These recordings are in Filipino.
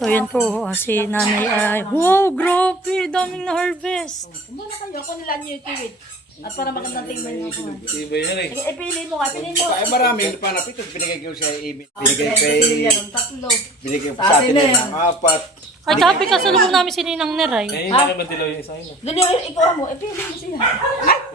So yan po, si nanay ay, wow, grabe, daming na-harvest. Muna kayo, ako nila niyo yung kiwit. At para magandang tingnan nyo ako. Iba yan eh. Sige, pili mo nga, pili mo. Ay marami panapit. Binigay ko sa Amy. Binigay Pili kay... yan ng tatlo. Binigay ko sa atin ng 4. Ay, kape ka sa loob namin si Ninang Neray. Eh, hindi naman dilaw yung isa yun. Dali, ikaw mo, pili mo siya.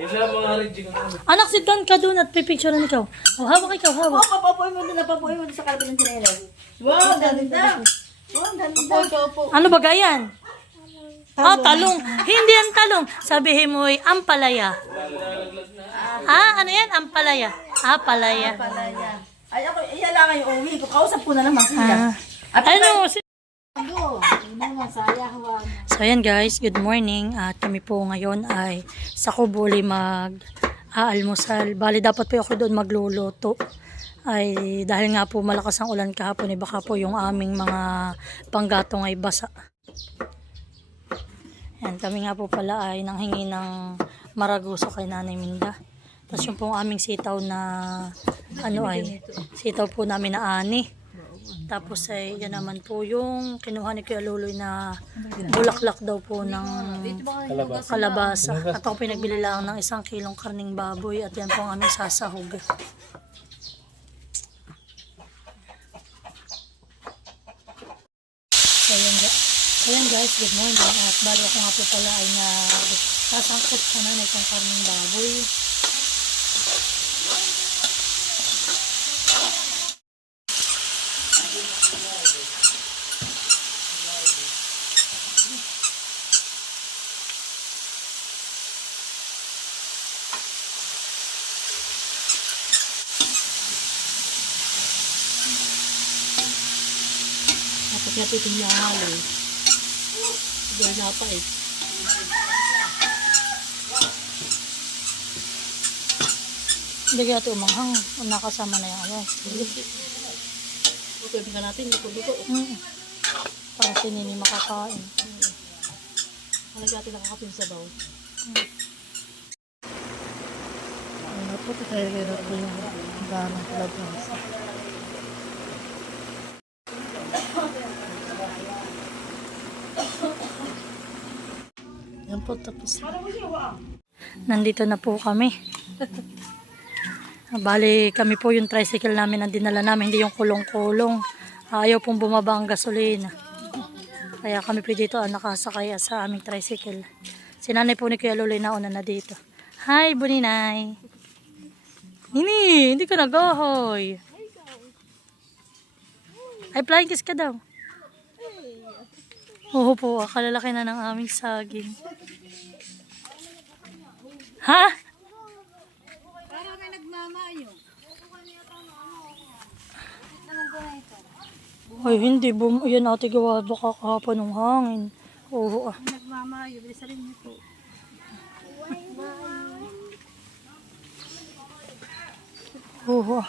Yun lang mga rejig ang ano. Anak, sit down ka doon at pipicturean ikaw. Oh, hawak ikaw, hawak. Papapuin mo doon, napapuin mo doon sa kalapit ng sinelay. Wow, ganda. Wow, ganda. Ano ba gayan? Ah, talong. Hindi yan talong. Sabihin mo ay ampalaya. Ah, ano yan? Ampalaya. Ah, palaya. Palaya. Ay, ako, iya lang yung uwi ko. Kausap ko na naman siya. Ah. Ano? Masaya, huwag. So ayan guys, good morning. At kami po ngayon ay sa Kubuli mag-aalmusal. Bali dapat po ako doon magluluto. Ay dahil nga po malakas ang ulan kahapon, baka po yung aming mga panggatong ay basa. Yan, kami nga po pala ay nanghingi ng maraguso kay Nanay Minda. Tapos yung pong aming sitaw na ano ay sitaw po namin na ani. Tapos ay yan naman po yung kinuha ni Kuya Luloy na bulaklak daw po ng kalabasa. At ako pinagbili lang ng 1 kilong karning baboy at yan po ang aming sasahog. Ayan guys, good morning. At bali ako nga po pala ay sasangkot sa nanay itong karning baboy. Dapat natin itong lahalo. Siguro na pa eh. Hindi kaya ito umanghang. Nakasama na yung ano. Pwede ka natin, luto-luto. Para si Nini makakain. Halagyan natin nakakapin sa baw. Ano po ito tayo kaya ito yung gamang kalabasa. Yan po, tapos nandito na po kami. Bali kami po yung tricycle namin ang dinala namin, hindi yung kulong-kulong. Ayaw pong bumaba ang gasolina. Kaya kami po dito nakasakay sa aming tricycle. Si nanay po ni Kuya Luloy na una na dito. Hi, Buninay. Nini, hindi ka nagahoy. Ay, flying kiss ka daw. Oo po, kalalaki na ng aming saging. Ha? Parang may nagmamayo. Ay, hindi. Yan ate gawa. Baka kahapon ng hangin. Oo ah. Nagmamayo, bilisan rin niyo po. Oo ah.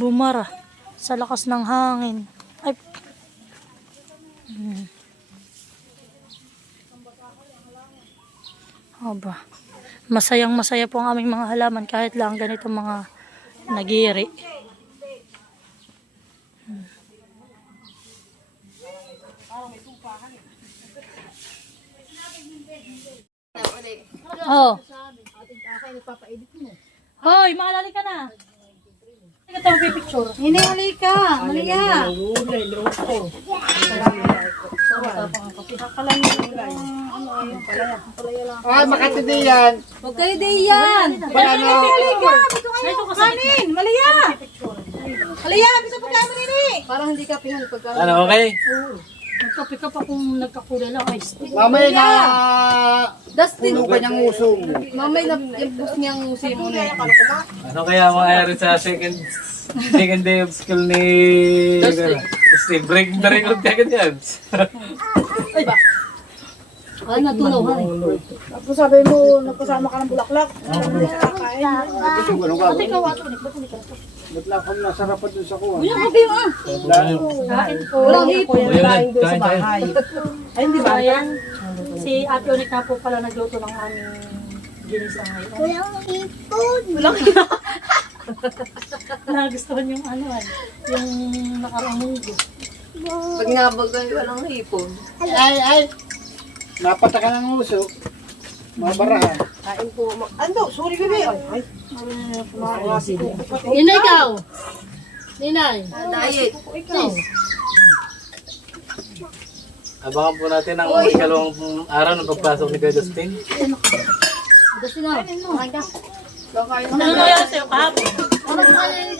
Bumara. Sa lakas ng hangin. Ay. Aba. Masayang masaya po ang aming mga halaman kahit lang ganito mga nagiri. Oh. Hoy, maalali ka na. Hindi ka tayo pipicture. Hindi, mali ka. Mali ka. Ay, makatindi yan. Huwag kayo di yan. Paano? Kanin, mali yan. Mali yan, bisa pa kayo mali. Parang hindi ka pinahal pagka. Ano, okay? Nagkape ka pa kung nagkakula lang. Ay, Mamay na Dustin. puno ka niyang usong. Mamay na yung bus niyang usimo na yan. Ano kaya mangyayari sa second day of school ni Steve? Break na rin ulit kagad yan. Ay ba? Ay, natunaw ha. Tapos sabi mo, nagkasama ka ng bulaklak. Kakain. Ito, ganun ka. pati ikaw ato. Ba't hindi ka? Ba't lang kami nasarapan dun sa kuwan? Uy, ang kape mo ah. Kain po. Walang hipo. Ayun, kain tayo. Ay, hindi ba yan? Si Ate Onik na po pala nagluto ng aming ginisa ngayon. Walang ipon. Nagustuhan yung ano ay, yung nakaraang munggo. Pag nabagay, walang hipon. Ay! Napataka ng uso. Mabarahan. Kain po. Ando, sorry bebe. Ay, Ninay ikaw. Ninay. diet. Abangan po natin ang ikalawang araw ng pagpasok ni Kuya Justin. Gusto nga. Ano nangyari sa'yo kahapon?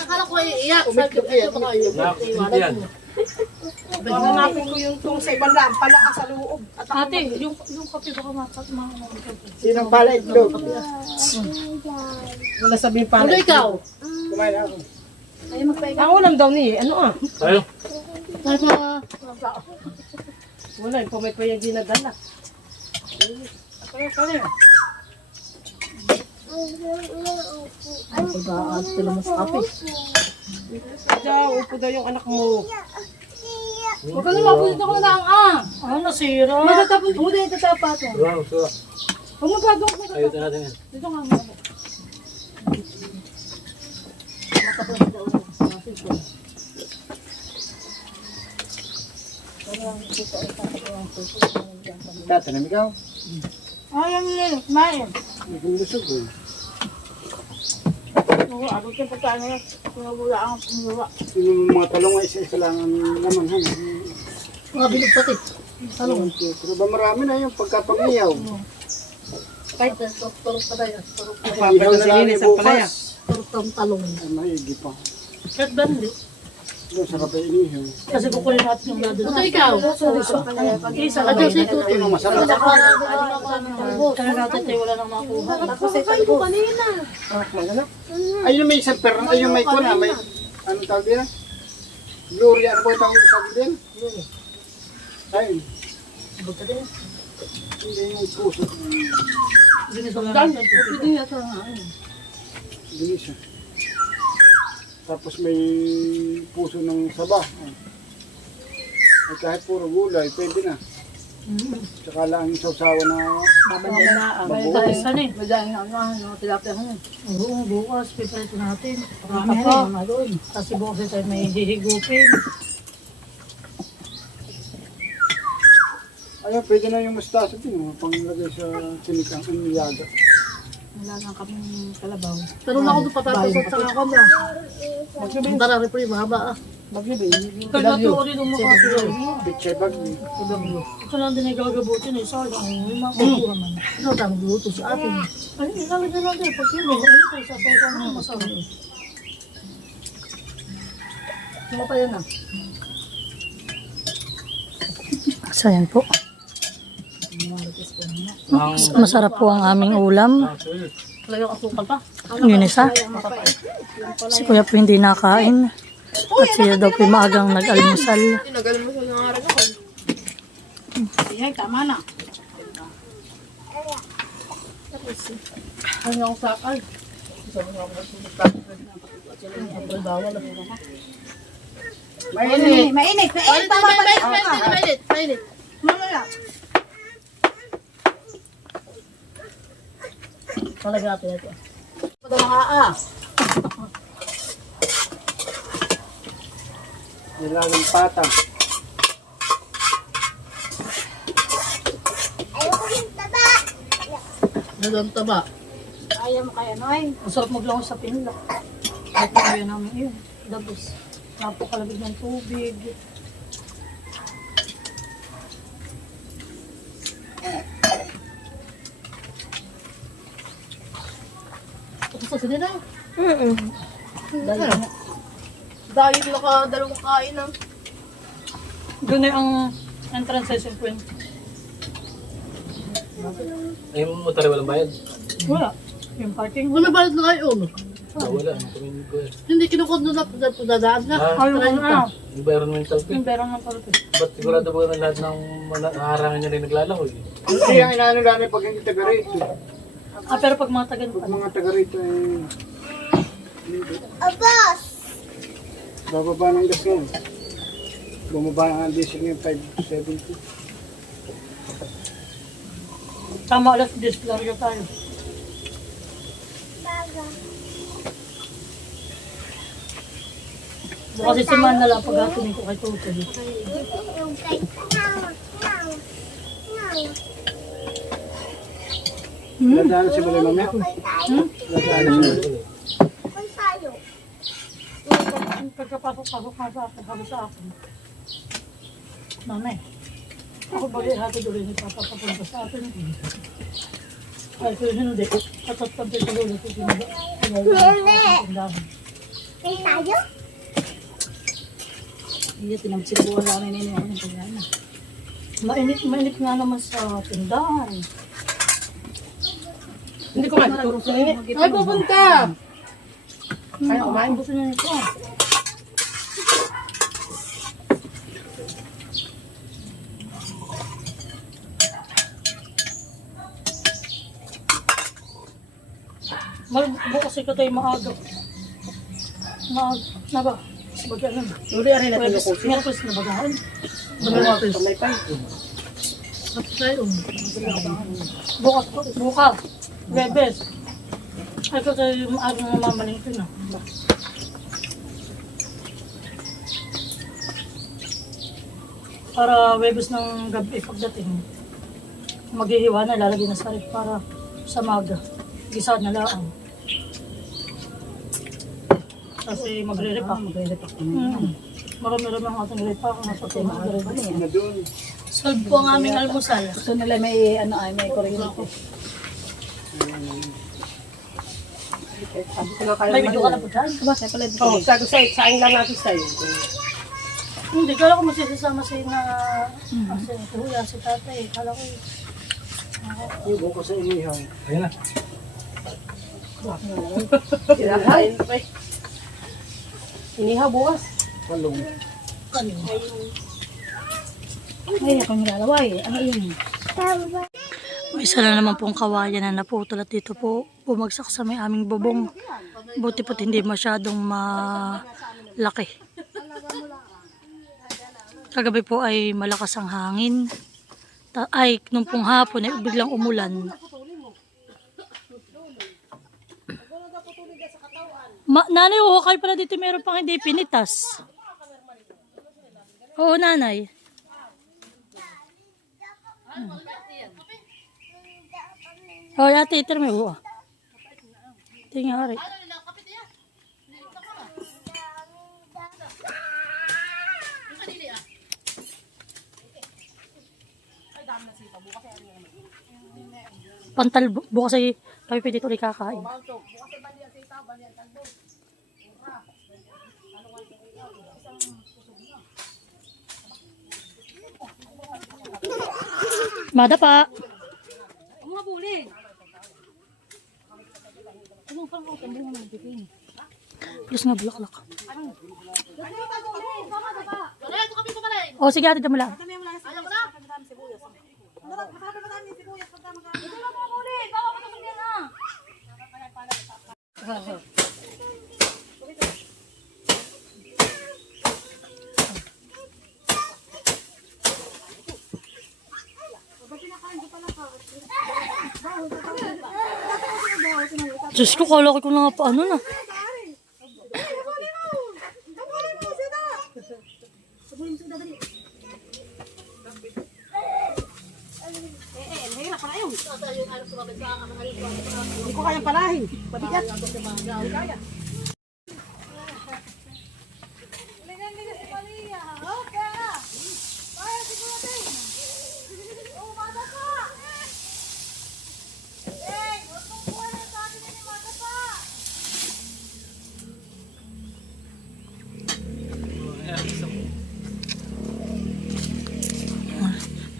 Akala ko iiyak. Sabi ko, ito baka iiyak. Nakakasindi yan. Hanapin ko yung tong sa ibang lamp pala sa loob. At Ate, yung kape baka Sinong pala itlog? wala sabihin pa. Ano ikaw? Kumain ako. Ang ulam daw ni, ano ah? Tayo. Nasa... Wala, yung pumay pa yung dinadala. Pag-aat sila mas kape. Diyan, upo daw yung anak mo. Huwag ka na mabulit ako na ang Ano, nasira? Matatapos mo din ito sa pato. Wow, so, Huwag magagawin ko. ayutin natin yan. Dito nga. Tatanam ikaw. Ayaw nila. Kumain. Naging lusog eh. Oo, abot yung pagkain nila. Pinagula ang pumuwa. Yung mga talong ay isa-isa lang ang laman. Mga bilog pati. Talong. Pero ba marami na yung pagkapag-iyaw? Kahit turok pa tayo. Ihaw na lang yung bukas. Turok ng talong. Ay, maigi pa. Kahit bandi. Doon sa kapay inihaw. Kasi kukunin natin yung lado. Ito ikaw. Isa Adyo si Tutoy. Ayun ang masarap. Kaya natin tayo wala nang makuha. Ayun may isang per, ayun may kuna, may, anong tawag din? Gloria, ano ba yung tawag din? Ayun. Hindi yung puso. Ginisa lang natin. Ginisa. Tapos may puso ng saba. Ay kahit puro gulay, pwede na. Tsaka lang yung sausawa na May isa na eh. Madami na ano, tilapia ko. Oo, bukas, piprito natin. Kasi bukas tayo may hihigupin. ayun, pwede na yung mustasa din. Panglagay sa sinikang ang niyaga. Wala na kaming kalabaw. Pero na ako doon patatas at saka ako na. Ang tarari po yung mahaba ah. Kaya natuloy ng mga kapilay. Bitchay bag. Ito lang din ay gagabutin eh. Sayang, may makukuha man. Ano tang luto sa atin? Ay, ilalagyan natin. Pag yun, ayun tayo sa sasawang na masarap. Ano pa yan ah? So, yan po. Ang Masarap po ang aming ulam. Wala yung asukal pa. Yun isa. Si Kuya po hindi nakain. At siya daw po maagang nag-almusal. Nag-almusal ng araw ako. Yan, tama na. Ano yung sakal? Mainit. Mainit. Mainit. Mamaya. Talaga natin ito. Nilagang pata. Dagang taba. Ayaw mo kaya, Noy? Masarap maglangon sa pinla. At kaya namin yun. Dabos. Napakalabig ng tubig. Gusto sa nila. Dahil dalawang kain ng Doon ay ang entrance sa 50. ay mo tayo walang bayad. Wala. Yung parking. Wala balit na kayo. Wala. Kumain ko eh. Hindi kinukod na dadaan na. Ayun na. Environmental fee. Yung pera ng parking. Ba't sigurado ba na lahat ng harangan nyo rin naglalako eh? Hindi ang inaano lang pag hindi taga rito. Ah, pero pag mga tagan Pag pa. mga taga rito ay... Abas! Bababa ng gas ngayon. Bumaba ang diesel ngayon 570. Tama alas 10 larga tayo. Kasi si Man na lang pag-atunin ko kay Tutoy. Dadaan si Bala mamaya. Dadaan si Bala. Pagkapasok-pasok nga sa akin, sabi sa akin. Mami, ako bagay hatid ulit ni Papa papunta sa atin. Ay, kung hindi, tatatapin ko ulit. Iya, tinamsibuan namin nini. Ano yung na? Mainit nga naman sa tindahan. Hindi ko man tuturo sa inyo. Ay, pupunta! Kaya kumain gusto niya nito. Bukas ikaw tayo maaga. Na ba? Sabagay ano? Uli rin natin yung kusi. Meron ko sa nabagahan. May pa. Bukas. Bebes. Ay ko tayo maaga ng mamaling ito na. Para Webes ng gabi pagdating, maghihiwa na, lalagay na sa ref para sa maga. Gisa na lang. Kasi magre-repack. Marami-rami ang ating repack. Na doon. Solve po ang aming almusal. Gusto nila may ano ay may kuryente. May video ka na po dyan? Ba, saya pala dito. Oh, sabi sa'yo, saing lang natin sa'yo. Hindi, kala ko masisasama sa'yo na kasi kuya, si tatay. Kala ko Yung buko sa inihaw. Ayan na. Kinakain pa eh. Inihaw bukas. Palong. Ay, ako nilalaway. Ano yun? may isa na naman pong kawayan na naputol at dito po bumagsak sa may aming bubong. Buti po't hindi masyadong malaki. Kagabi po ay malakas ang hangin. Nung pong hapon ay biglang umulan. Nanay, uhukay pala dito, meron pang hindi pinitas. Oo, nanay. Oh, ate, ito may buwa. Tingnan rin. Pantal, bukas ay kami pwede ito rin kakain. Mada pa. Mga bulig. Plus nga bulaklak. Oh, sige ate, damo lang. Diyos ko, kala ko na nga pa ano na. Hindi ko kayang palahin. Pabigat.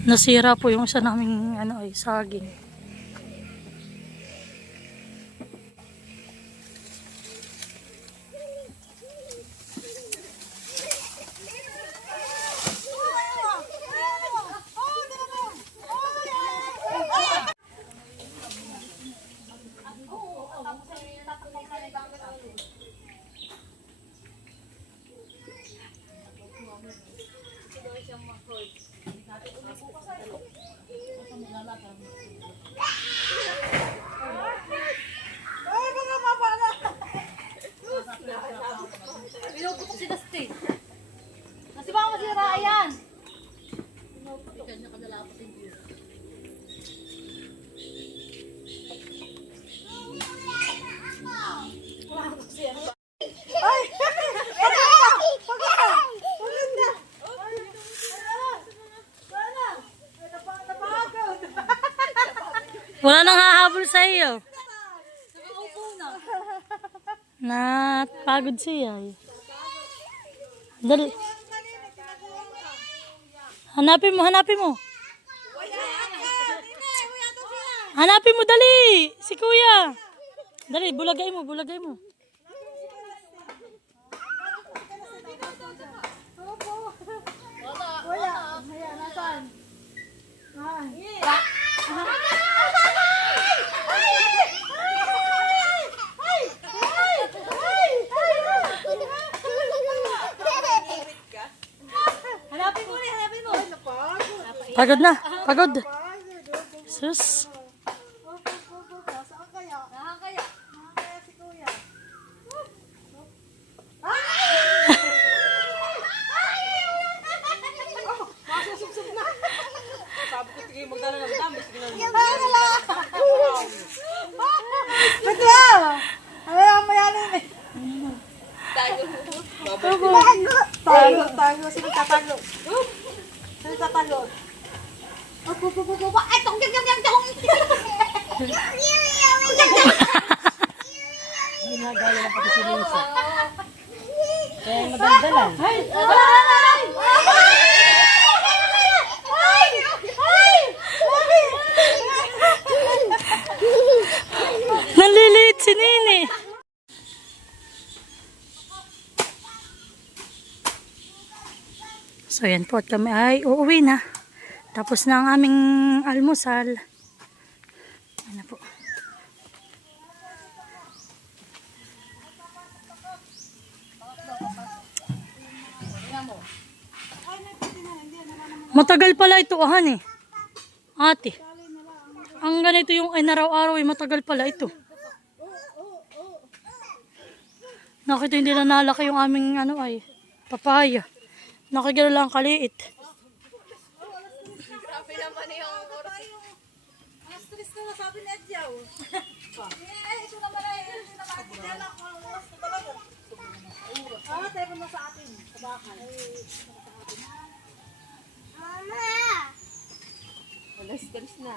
Nasira po yung isa naming saging. Pinuputok si Dusty. Kasi baka masira yan. Wala nang hahabol sa iyo. Napagod siya. Dali. Hanapin mo, hanapin mo. Hanapin mo, dali. Si kuya. Dali, bulagay mo, bulagay mo. Hanapin mo. Pagod na, pagod. Sus. Tago. Sino tatago? Sino tatago? Ay, tong. Ginagaya na pati si Lisa. Kaya madaldalan. Naliliit si Nini. So yan po at kami ay uuwi na. Tapos na ang aming almusal. Yan na po. Matagal pala ito ahan eh. Ate. Ang ganito yung ay naraw-araw eh, matagal pala ito. Nakita hindi na nalaki yung aming ano ay papaya. Nakagano lang kaliit. Sabi naman yung oras. Alas 3 na sabi ni Adjaw. Ito naman ay naman ako ang oras na talaga. Tayo mo sa atin. Sa bakal. Mama! Alas 3 na.